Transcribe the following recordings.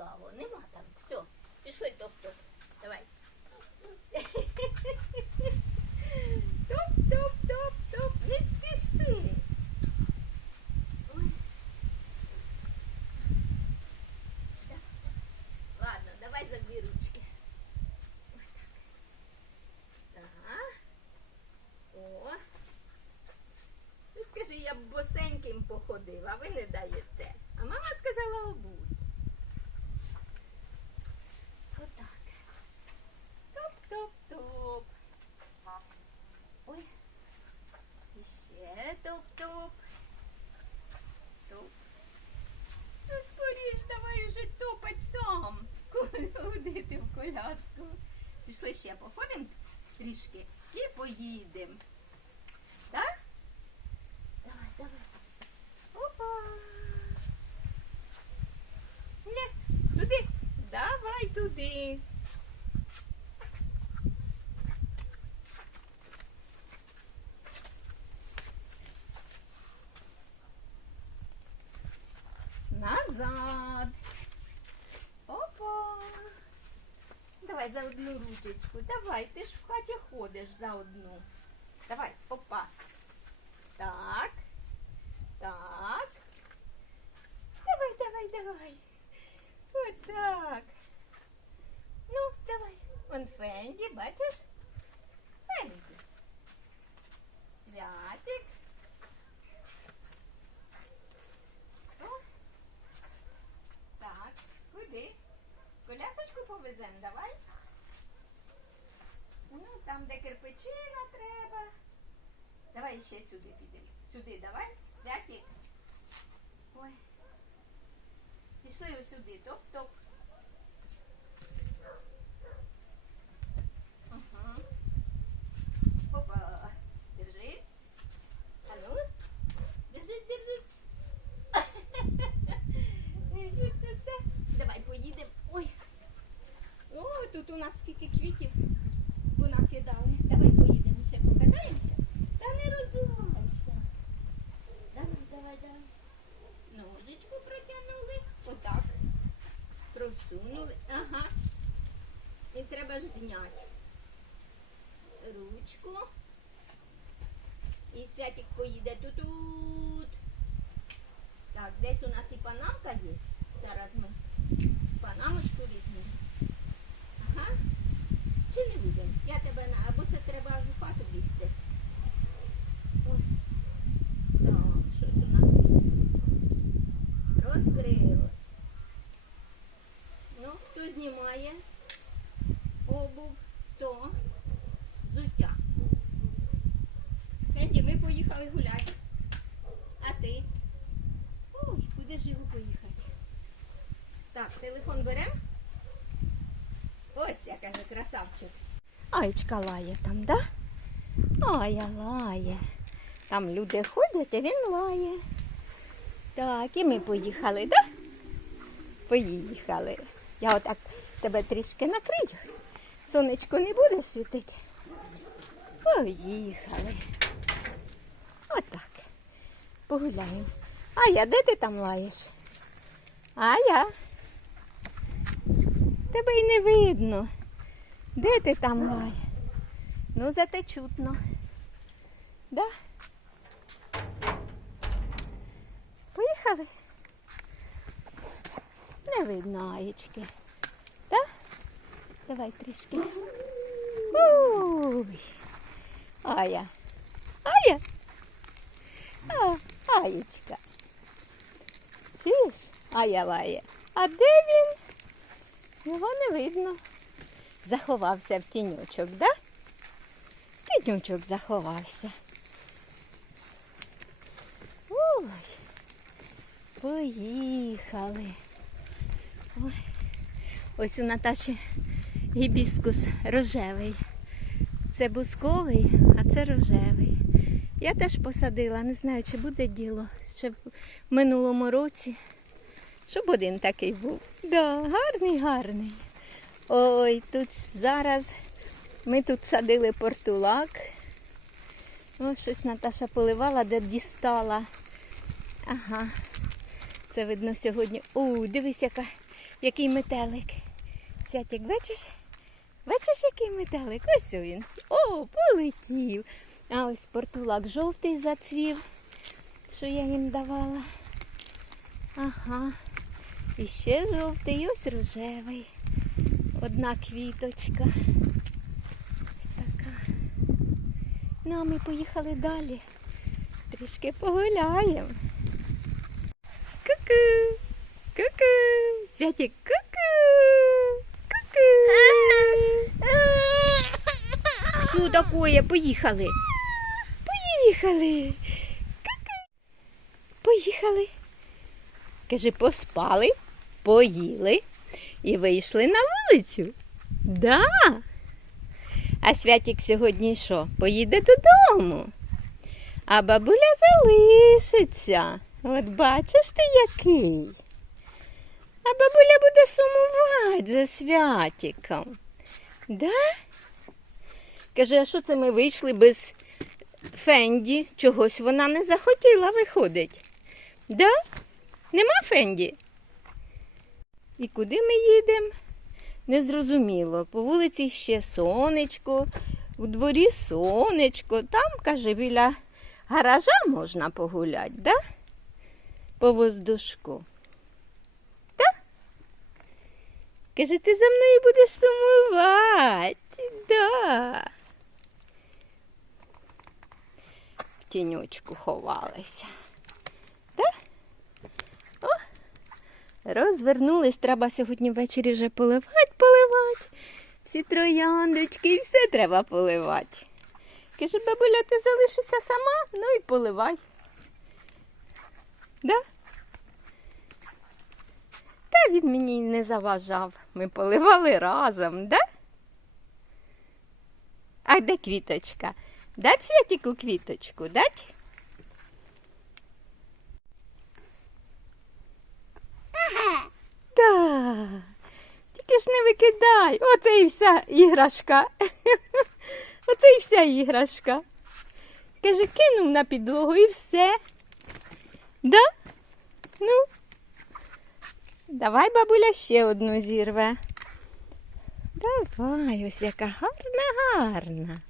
цікаво. Нема там. Все, пішли топ-топ. Давай. Топ-топ-топ-топ. Не спіши. Ой. Так. Ладно, давай за дві ручки. Ось так. Так. О. Ти скажи, я б босеньким походив, а ви не даєте. А мама сказала обуть. Отак. Топ-топ-топ. Ой. І ще топ-топ. Топ. Ну скоріш, давай уже топать сам. Куди ти в коляску? Пішли ще походимо трішки і поїдемо. Так? Давай, давай. Опа. Не, туди. Давай туди. Назад. Опа. Давай за. Давай, ти ж в хаті ходиш за одну. Давай, опа. Так. Так. Давай, давай, давай. Вот так. Ну, давай. Вон Фенді, бачиш? Фенді. Святик. О. Так, куди? Колясочку повеземо, давай. Там, де кирпичина треба. Давай ще сюди підемо. Сюди давай. Святік. Ой. Пішли ось сюди. Топ-топ. Опа. Держись. А. Держись, держись. Давай поїдемо. Ой. О, тут у нас скільки квітів Давай поїдемо ще покатаємося. Та не розувайся. Давай, давай, давай. Ножичку протягнули. Отак. Просунули. Ага. І треба ж зняти. Ручку. І святик поїде тут. Так, десь у нас і панамка є. Зараз ми панамочку візьмемо. Не будемо? Я тебе на. Або це треба аж хату бігти. Ой. Так, щось у нас тут розкрилось. Ну, хто знімає обув, то взуття. Фенді, ми поїхали гуляти. А ти? Ой, куди ж його поїхати? Так, телефон беремо. Ось же красавчик. Аєчка лає там, да? Ая лає. Там люди ходять, а він лає. Так, і ми поїхали, да? Поїхали. Я отак тебе трішки накрию. Сонечко не буде світити. Поїхали. Отак. Погуляємо. Ая, де ти там лаєш? Ая. Тебе й не видно. Де ти там лає? Ну, зате чутно. Да? Поїхали? Не видно аєчки. Да? Давай трішки. Уй. Ая. Ая. А, аєчка. Чуєш? Ая лає. А де він? Його не видно. Заховався в тіньочок, да? Тіньочок заховався. Ось. Поїхали. Ой. Ось у Наташі гібіскус рожевий. Це бусковий, а це рожевий. Я теж посадила, не знаю, чи буде діло. Ще в минулому році. Щоб один такий був. Да, гарний, гарний. Ой, тут зараз ми тут садили портулак. Ось щось Наташа поливала, де дістала. Ага. Це видно сьогодні. О, дивись, яка який метелик. Святик, бачиш? Бачиш, який метелик? Ось він. О, полетів. А ось портулак жовтий зацвів, що я їм давала. Ага. І ще жовтий, ось рожевий. Одна квіточка. Така. Ну, а ми поїхали далі. Трішки погуляємо. Ку-ку! Ку-ку! Святик, ку-ку! Ку-ку! Що такое? Поїхали. Поїхали. Ку-ку. Поїхали. Каже, поспали, поїли і вийшли на вулицю. Да. А святик сьогодні що? Поїде додому. А бабуля залишиться. От бачиш ти який. А бабуля буде сумувати за святиком. Да? Каже, а що це ми вийшли без Фенді? Чогось вона не захотіла виходить. Да? Нема Фенді? І куди ми їдемо? Незрозуміло. По вулиці ще сонечко, у дворі сонечко. Там, каже, біля гаража можна погуляти, да? По воздушку. Да? Каже, ти за мною будеш сумувати. Да. В тінючку ховалися. Розвернулись, треба сьогодні ввечері вже поливати, поливати. Всі трояндочки і все треба поливати. Каже, бабуля, ти залишишся сама, ну і поливай. Да? Та він мені не заважав. Ми поливали разом, да? А де квіточка? Дать Святіку квіточку, дать? Да. Тільки ж не викидай. Оце і вся іграшка. Оце і вся іграшка. Каже, кинув на підлогу і все. Да? Ну. Давай бабуля ще одну зірве. Давай, ось яка гарна, гарна.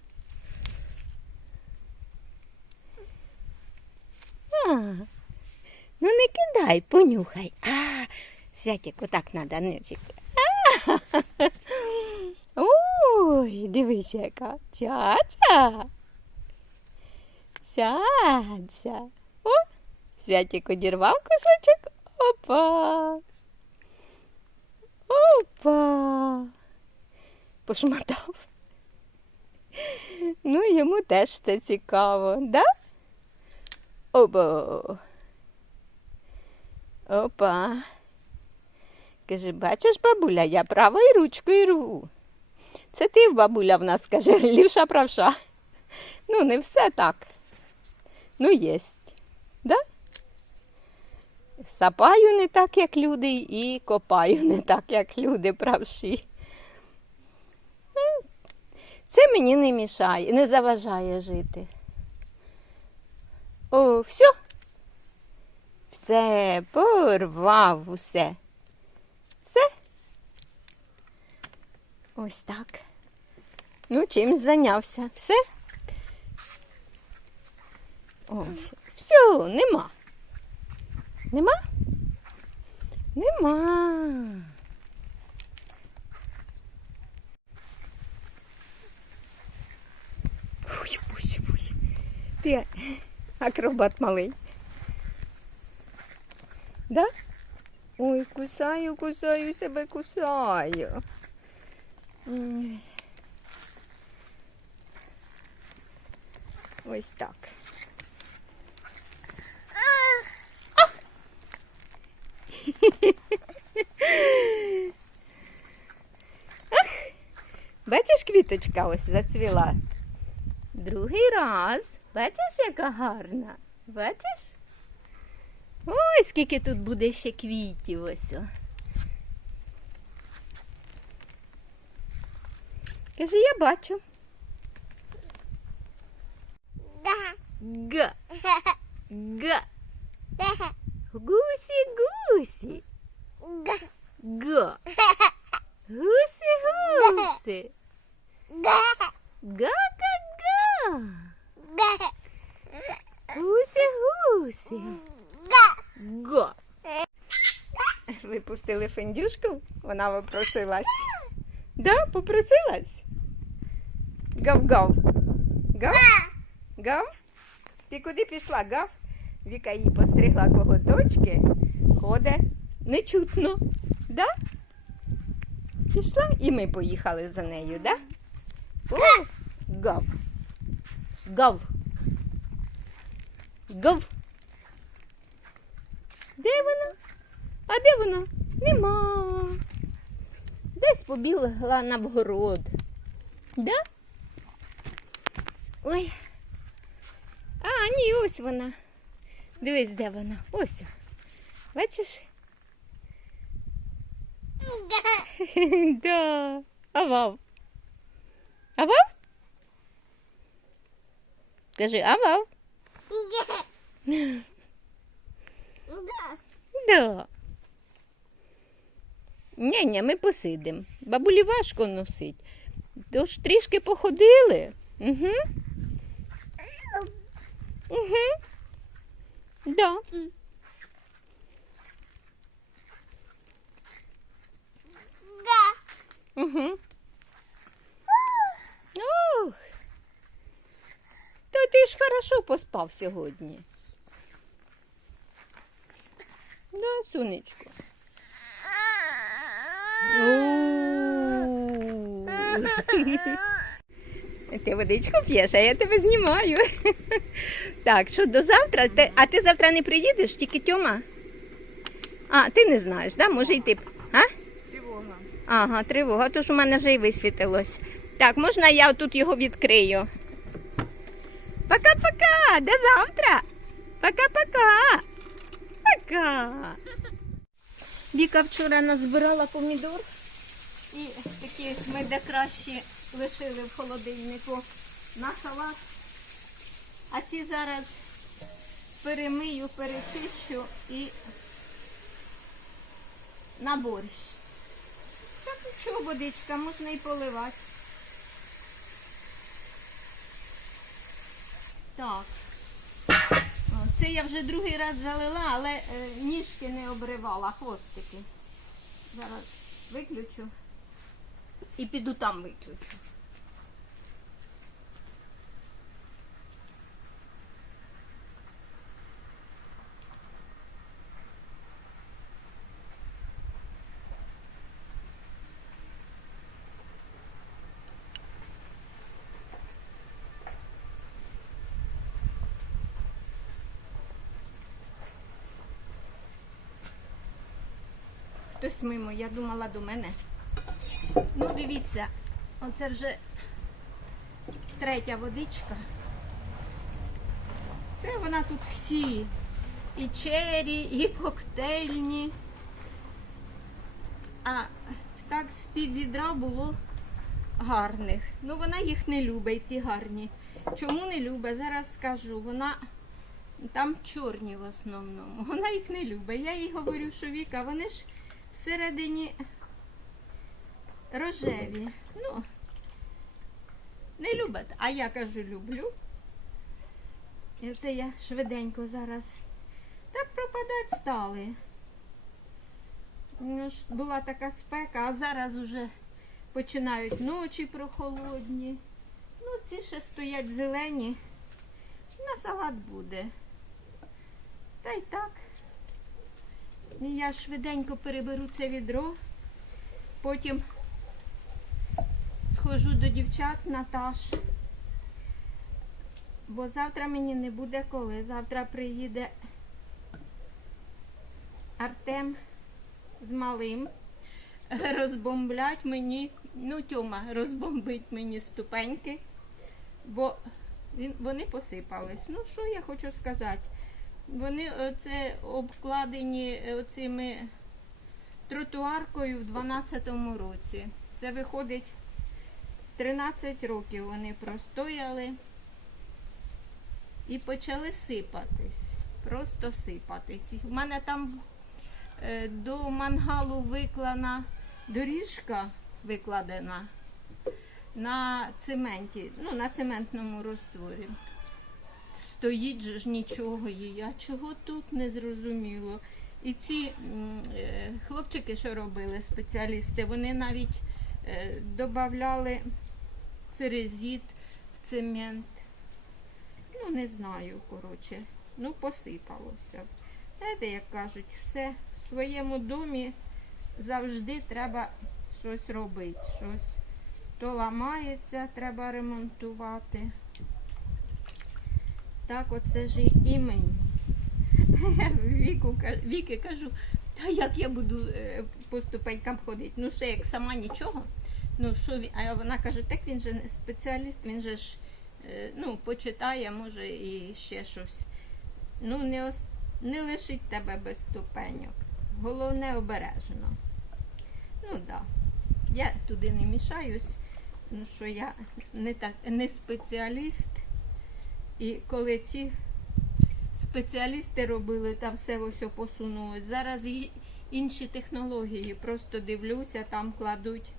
А, ну не кидай, понюхай. А, Святик, отак надо носик. Ой, дивись, яка цяця. Цяця. О, Святик одірвав кусочок. Опа. Опа. Пошматав. Ну, йому теж це цікаво, да? Опа. Опа. Каже, бачиш, бабуля, я правою ручкою рву. Це ти, бабуля, в нас каже, лівша правша. Ну, не все так. Ну, єсть. Да? Сапаю не так, як люди, і копаю не так, як люди правші. Ну, Це мені не мішає, не заважає жити. О, все. Все, порвав усе. Все? Ось так. Ну, чимсь зайнявся. Все? Ось. Все, нема. Нема? Нема. Ой, боже, боже. Ти акробат малий. Да? Ой, кусаю, кусаю, себе кусаю. Ось так. Ах, Бачиш, квіточка ось зацвіла. Другий раз. Бачиш, яка гарна? Бачиш? Ой, скільки тут буде ще квітів ось. Кажи, я бачу. Да. Га. Га. Да. Гусі, гусі. Да. Га. Гуси, гуси. Га-га-га. Гуси, гуси. Га. Випустили фендюшку, вона попросилась. Да, попросилась? Гав-гав. Гав? Гав? Ти куди пішла, гав? Віка їй постригла коготочки, ходить нечутно. Да? Пішла і ми поїхали за нею, да? Гав. Гав. Гав. Де вона? А де вона? Нема. Десь побігла на вгород. Да? Ой. А, ні, ось вона. Дивись, де вона. Ось. Бачиш? да. Авав. Авав? Кажи, авав. Да. Ні, ні, ми посидимо. Бабулі важко носить. Тож трішки походили. Угу. Угу. Да. Угу. Ох. Та ти ж хорошо поспав сьогодні. Да, сонечко. Ти водичку п'єш, а я тебе знімаю. Так, що до завтра? Ти- а ти завтра не приїдеш, тільки Тьома? А, ти не знаєш, да? Може йти. А? Тривога. Ага, тривога, тож у мене вже і висвітилось. Так, можна я тут його відкрию? Пока-пока, до завтра. Пока-пока. Пока. Віка вчора назбирала помідор і такі ми де кращі лишили в холодильнику на салат. А ці зараз перемию, перечищу і на борщ. Так нічого, водичка, можна і поливати. Так. Це я вже другий раз залила, але е, ніжки не обривала, хвостики. Зараз виключу і піду там виключу. Хтось мимо, я думала до мене. Ну, дивіться, оце вже третя водичка. Це вона тут всі. І чері, і коктейльні. А так з пів відра було гарних. Ну, вона їх не любить, ті гарні. Чому не любить? Зараз скажу. Вона там чорні в основному. Вона їх не любить. Я їй говорю, що Віка, вони ж всередині рожеві. Ну, не любить. А я кажу, люблю. І оце я швиденько зараз. Так пропадати стали. Ну, була така спека, а зараз уже починають ночі прохолодні. Ну, ці ще стоять зелені. На салат буде. Та й так. Я швиденько переберу це відро. Потім схожу до дівчат Наташ. Бо завтра мені не буде коли. Завтра приїде Артем з малим. Розбомблять мені, ну, Тьома розбомбить мені ступеньки, бо вони посипались. Ну, що я хочу сказати? Вони оце обкладені оцими тротуаркою в 12-му році. Це виходить 13 років вони простояли і почали сипатись. Просто сипатись. У мене там е, до мангалу виклана доріжка викладена на цементі, ну, на цементному розтворі. Стоїть же ж нічого їй, а чого тут не зрозуміло. І ці е, хлопчики, що робили, спеціалісти, вони навіть е, додавали церезіт в цемент. Ну, не знаю, коротше. Ну, посипалося. Знаєте, як кажуть, все в своєму домі завжди треба щось робити. Щось то ламається, треба ремонтувати. Так оце ж і Віки кажу, та як я буду е, по ступенькам ходити? Ну, ще як сама нічого. Ну, що а вона каже, так він же не спеціаліст, він же ж е, ну, почитає, може, і ще щось. Ну, не, ос- не лишить тебе без ступеньок. Головне обережно. Ну так. Да. Я туди не мішаюсь, ну що я не так не спеціаліст. І коли ці спеціалісти робили, там все ось посунулось. Зараз інші технології. Просто дивлюся, там кладуть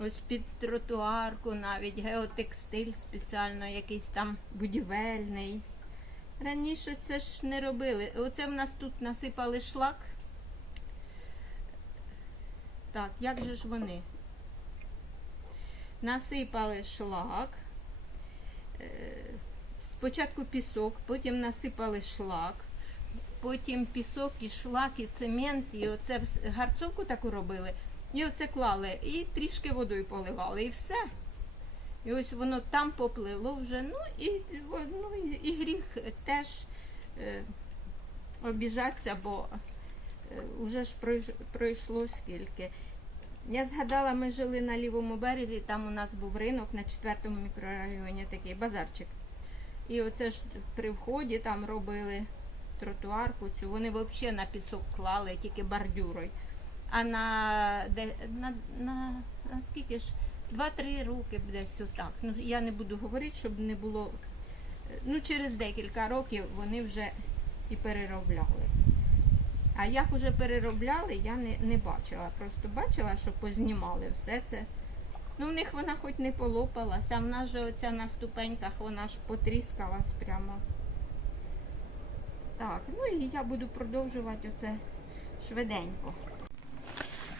ось під тротуарку навіть геотекстиль спеціально, якийсь там будівельний. Раніше це ж не робили. Оце в нас тут насипали шлак. Так, як же ж вони? Насипали шлак. Е, Спочатку пісок, потім насипали шлак, потім пісок і шлак, і цемент, і оце гарцовку таку робили. І оце клали, і трішки водою поливали, і все. І ось воно там поплило вже. Ну і, ну, і, гріх теж е, обіжатися, бо е, вже ж пройшло скільки. Я згадала, ми жили на лівому березі, там у нас був ринок на четвертому мікрорайоні, такий базарчик. І оце ж при вході там робили тротуарку цю. Вони взагалі на пісок клали, тільки бордюрою. А на, де, на, на, на скільки ж? Два-три роки десь отак. Ну, я не буду говорити, щоб не було. Ну, через декілька років вони вже і переробляли. А як уже переробляли, я не, не бачила. Просто бачила, що познімали все це. Ну, в них вона хоч не полопалась, а в нас же оця на ступеньках вона ж потріскалась прямо. Так, ну і я буду продовжувати оце швиденько.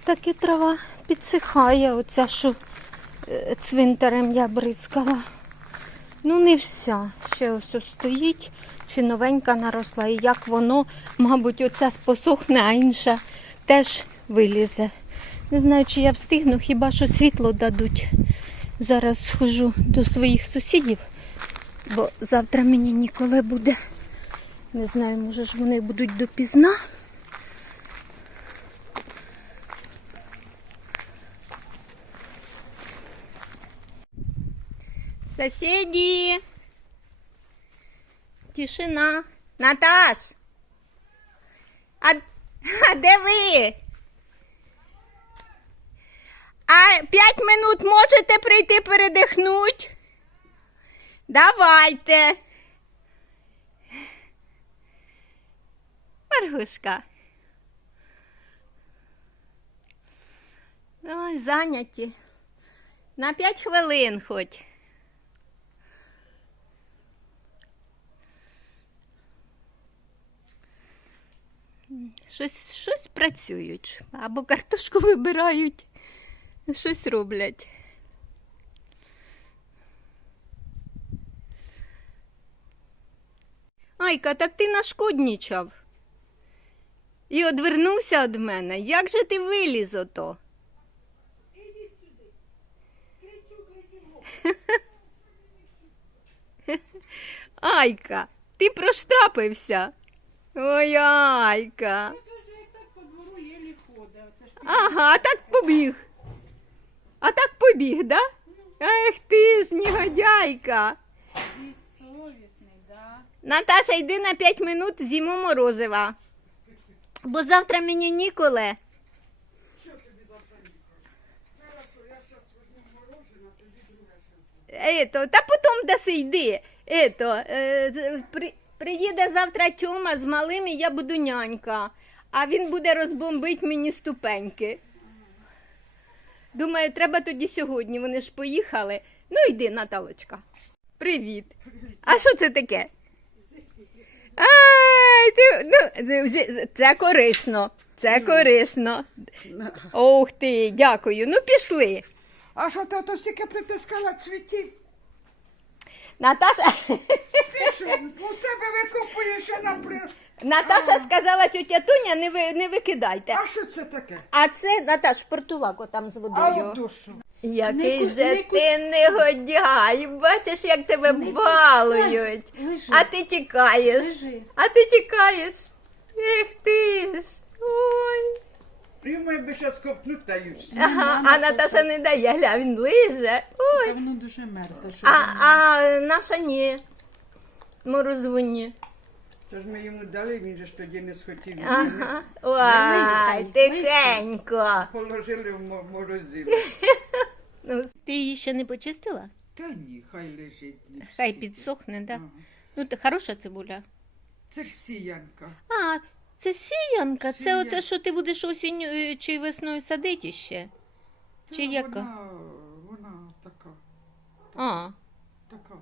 Так і трава підсихає, оця, що е, цвинтарем я бризкала. Ну, не вся. Ще ось стоїть, чи новенька наросла. І як воно, мабуть, оця посохне, а інша теж вилізе. Не знаю, чи я встигну, хіба що світло дадуть. Зараз схожу до своїх сусідів, бо завтра мені ніколи буде. Не знаю, може ж вони будуть допізна. Соседи! Тишина. Наташ! А, а де ви? А п'ять минут можете прийти передихнуть? Давайте. Маргушка. Ой, зайняті. На п'ять хвилин хоч. Щось, щось працюють. Або картошку вибирають, щось роблять. Айка, так ти нашкоднічав. І одвернувся від мене. Як же ти виліз ото? Айка, ти проштрафився. Ой, Айка. Єлі ходить. Це ж Ага, так побіг. А так побіг, да? Ех ти ж, негодяйка. безсовісний, да? Наташа, йди на 5 минут зіму морозива. Бо завтра мені ніколи. Ето, та потім даси йди. Ето, е, з- при, приїде завтра чума з малим і я буду нянька. А він буде розбомбити мені ступеньки. Думаю, треба тоді сьогодні. Вони ж поїхали. Ну йди, Наталочка. Привіт. А що це таке? Ай, ти, ну, це корисно. Це корисно. Ох ти, дякую. Ну пішли. А що ти то стільки притискала цвітів? Наташа, Ти що, у себе викопуєш а на при... Наташа сказала, тетя Туня, не, ви, не викидайте. А що це таке? А це Наташ портулак там з А водою. ото що? Який Не ку- же не ти куси. негодяй. Бачиш, як тебе балують. Лежи. А ти тікаєш. Лежи. А ти тікаєш. Ех ти ж. Ой. Приймай би зараз копнуть та й все. Ага, а Наташа не дає, гля, він лиже. Ой. Та воно дуже мерзле. що А, а наша ні. Морозвунні. Це ж ми йому дали, він же ж тоді не схотів. Ага. Ой, тихенько. Положили в мо- морозилку. Ну, ти її ще не почистила? Та ні, хай лежить. не Хай підсохне, да? Ага. Ну, ти хороша цибуля. Це ж сіянка. А, це сіянка. Це Сіянка. оце, що ти будеш осінню е, чи весною садити ще. Чи Та яка? Вона, вона така, А, така.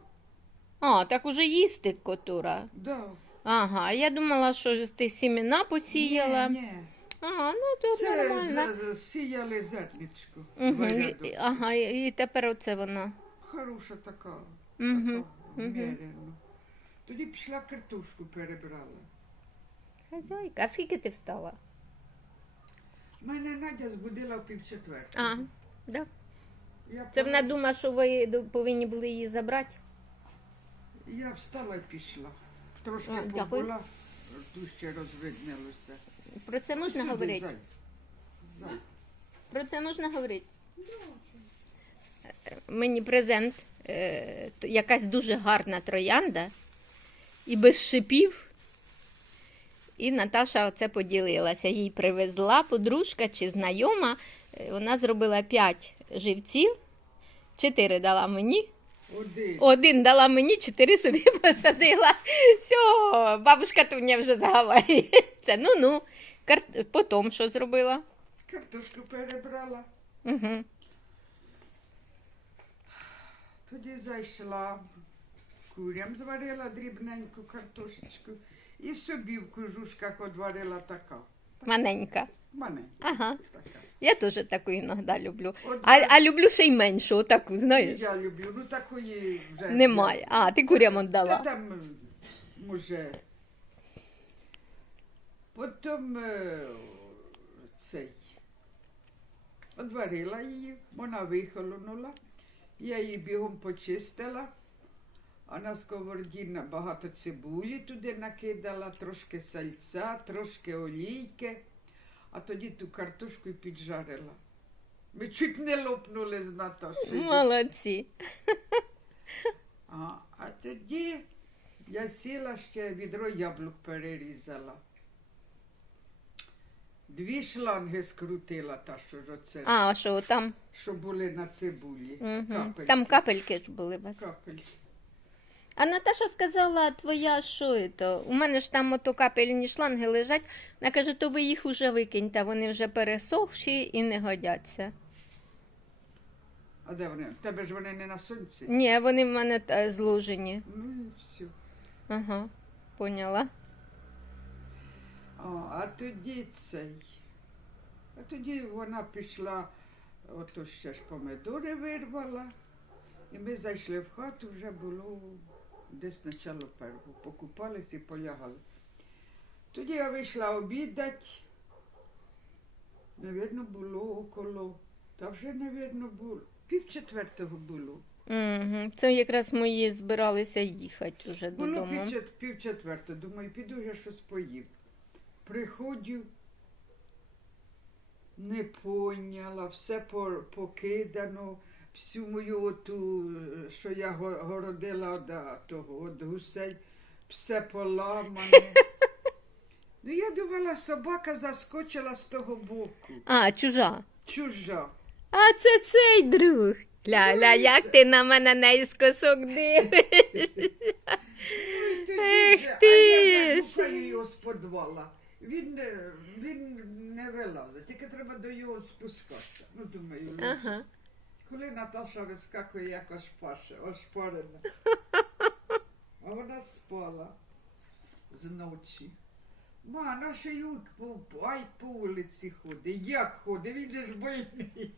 а, так уже їсти котура. Да. Ага, я думала, що ти сімена посіяла. Ні, ні. Ага, ну то Це нормально. з- з- сіяли зерничко. Угу. Ага, і і тепер оце воно. Хороша така. Мгм, така умерена. Тоді пішла картошку перебрала. Хазяйка, а в скільки ти встала? Мене Надя збудила в півчетвертої. А, да. Я Це вона пора- думає, що ви до- повинні були її забрати. Я встала і пішла. Трошки А, дякую. побула, дужче розвиднялося. Про це можна Сюди, говорити? зай. Зай. Про це можна говорити? Мені презент, е, т- якась дуже гарна троянда і без шипів. І Наташа оце поділилася. Їй привезла подружка чи знайома. Е, Вона зробила 5 живців, 4 дала мені, Один. один дала мені, 4 собі посадила. Все, бабушка Туня вже заговорюється. Ну-ну. Кар- Потім що зробила? Картошку перебрала. Угу. Тоді зайшла, курям зварила дрібненьку картошечку і собі в кожушках одварила така. Маленька. Маленька Ага. Я теж таку іноді люблю. От А, а люблю ще й меншу, отаку, знаєш. я люблю, ну такої вже. Немає. А, ти курям Та віддала. там, може. Потім е, цей. Одварила її, вона вихолонула. Я її бігом почистила, а на сковороді багато цибулі туди накидала, трошки сальця, трошки олійки, а тоді ту картошку і піджарила. Ми чуть не лопнули з Наташею. Молодці. А, а тоді я сіла ще відро яблук перерізала. Дві шланги скрутила, та що ж оце, А, що там? що були на цибулі. Угу. Капельки. Там капельки ж були вас. Капельки. А Наташа сказала, твоя що це? У мене ж там ото капельні шланги лежать. Вона каже, то ви їх уже викиньте, вони вже пересохші і не годяться. А де вони? В тебе ж вони не на сонці? Ні, вони в мене е, зложені. Ну і все. Ага, поняла. А, а тоді цей. А тоді вона пішла, ото ще ж помидори вирвала. І ми зайшли в хату, вже було десь начало першого. Покупались і полягали. Тоді я вийшла обідати. Навірно, було около. Та вже, навірно, було. Пів четвертого було. Угу. Це якраз мої збиралися їхати вже Було додому. пів, чет- пів четвертого. Думаю, піду я щось поїв. Приходжу, не поняла, все покидано, всю мою оту, е, що я городила од того, от гусей, все поламане. Ну, я думала, собака заскочила з того боку. А, чужа. Чужа. А це цей друг. Ля-ля, як ти на мене наїскосок дивишся. Ну, Ех ти а я ж. так його з подвала. Він, не- він не вилазить, тільки треба до його спускатися. Ну, думаю, Ага. Коли Наташа вискакує як ошпаше, ошпарена. А вона спала зночі. Ма, наш юк ай по вулиці ходить. Як ходить? Він же ж больний.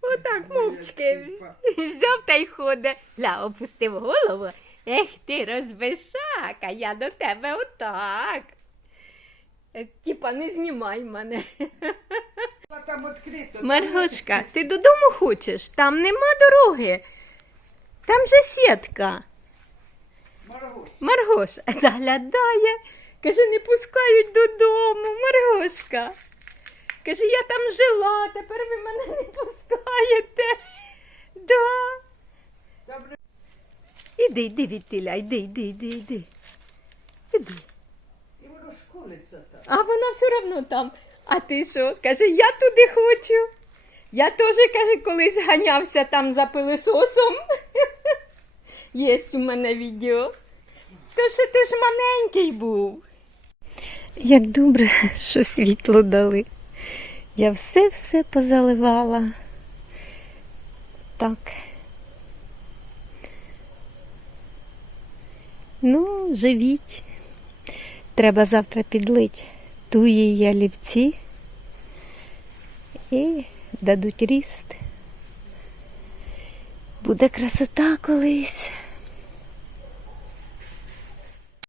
Отак мовчки взяв та й ходить. Ля, опустив голову. Ех ти розбишак, а я до тебе отак. Е, Тіпа, не знімай мене. Там відкрито. Маргошка, ти додому хочеш? Там нема дороги. Там же сітка. Маргош, Маргош заглядає, каже, не пускають додому, Маргошка. Каже, я там жила, тепер ви мене не пускаєте. Да. не Іди, іди відтіля, іди, іди, іди, іди. Іди. і воно школиться там. А вона все одно там. А ти що? Каже, я туди хочу. Я теж, каже, колись ганявся там за пилисосом. Є у мене відео. То що ти ж маленький був. Як добре, що світло дали. Я все-все позаливала. Так. Ну, живіть. Треба завтра підлити туї ялівці і дадуть ріст. Буде красота колись.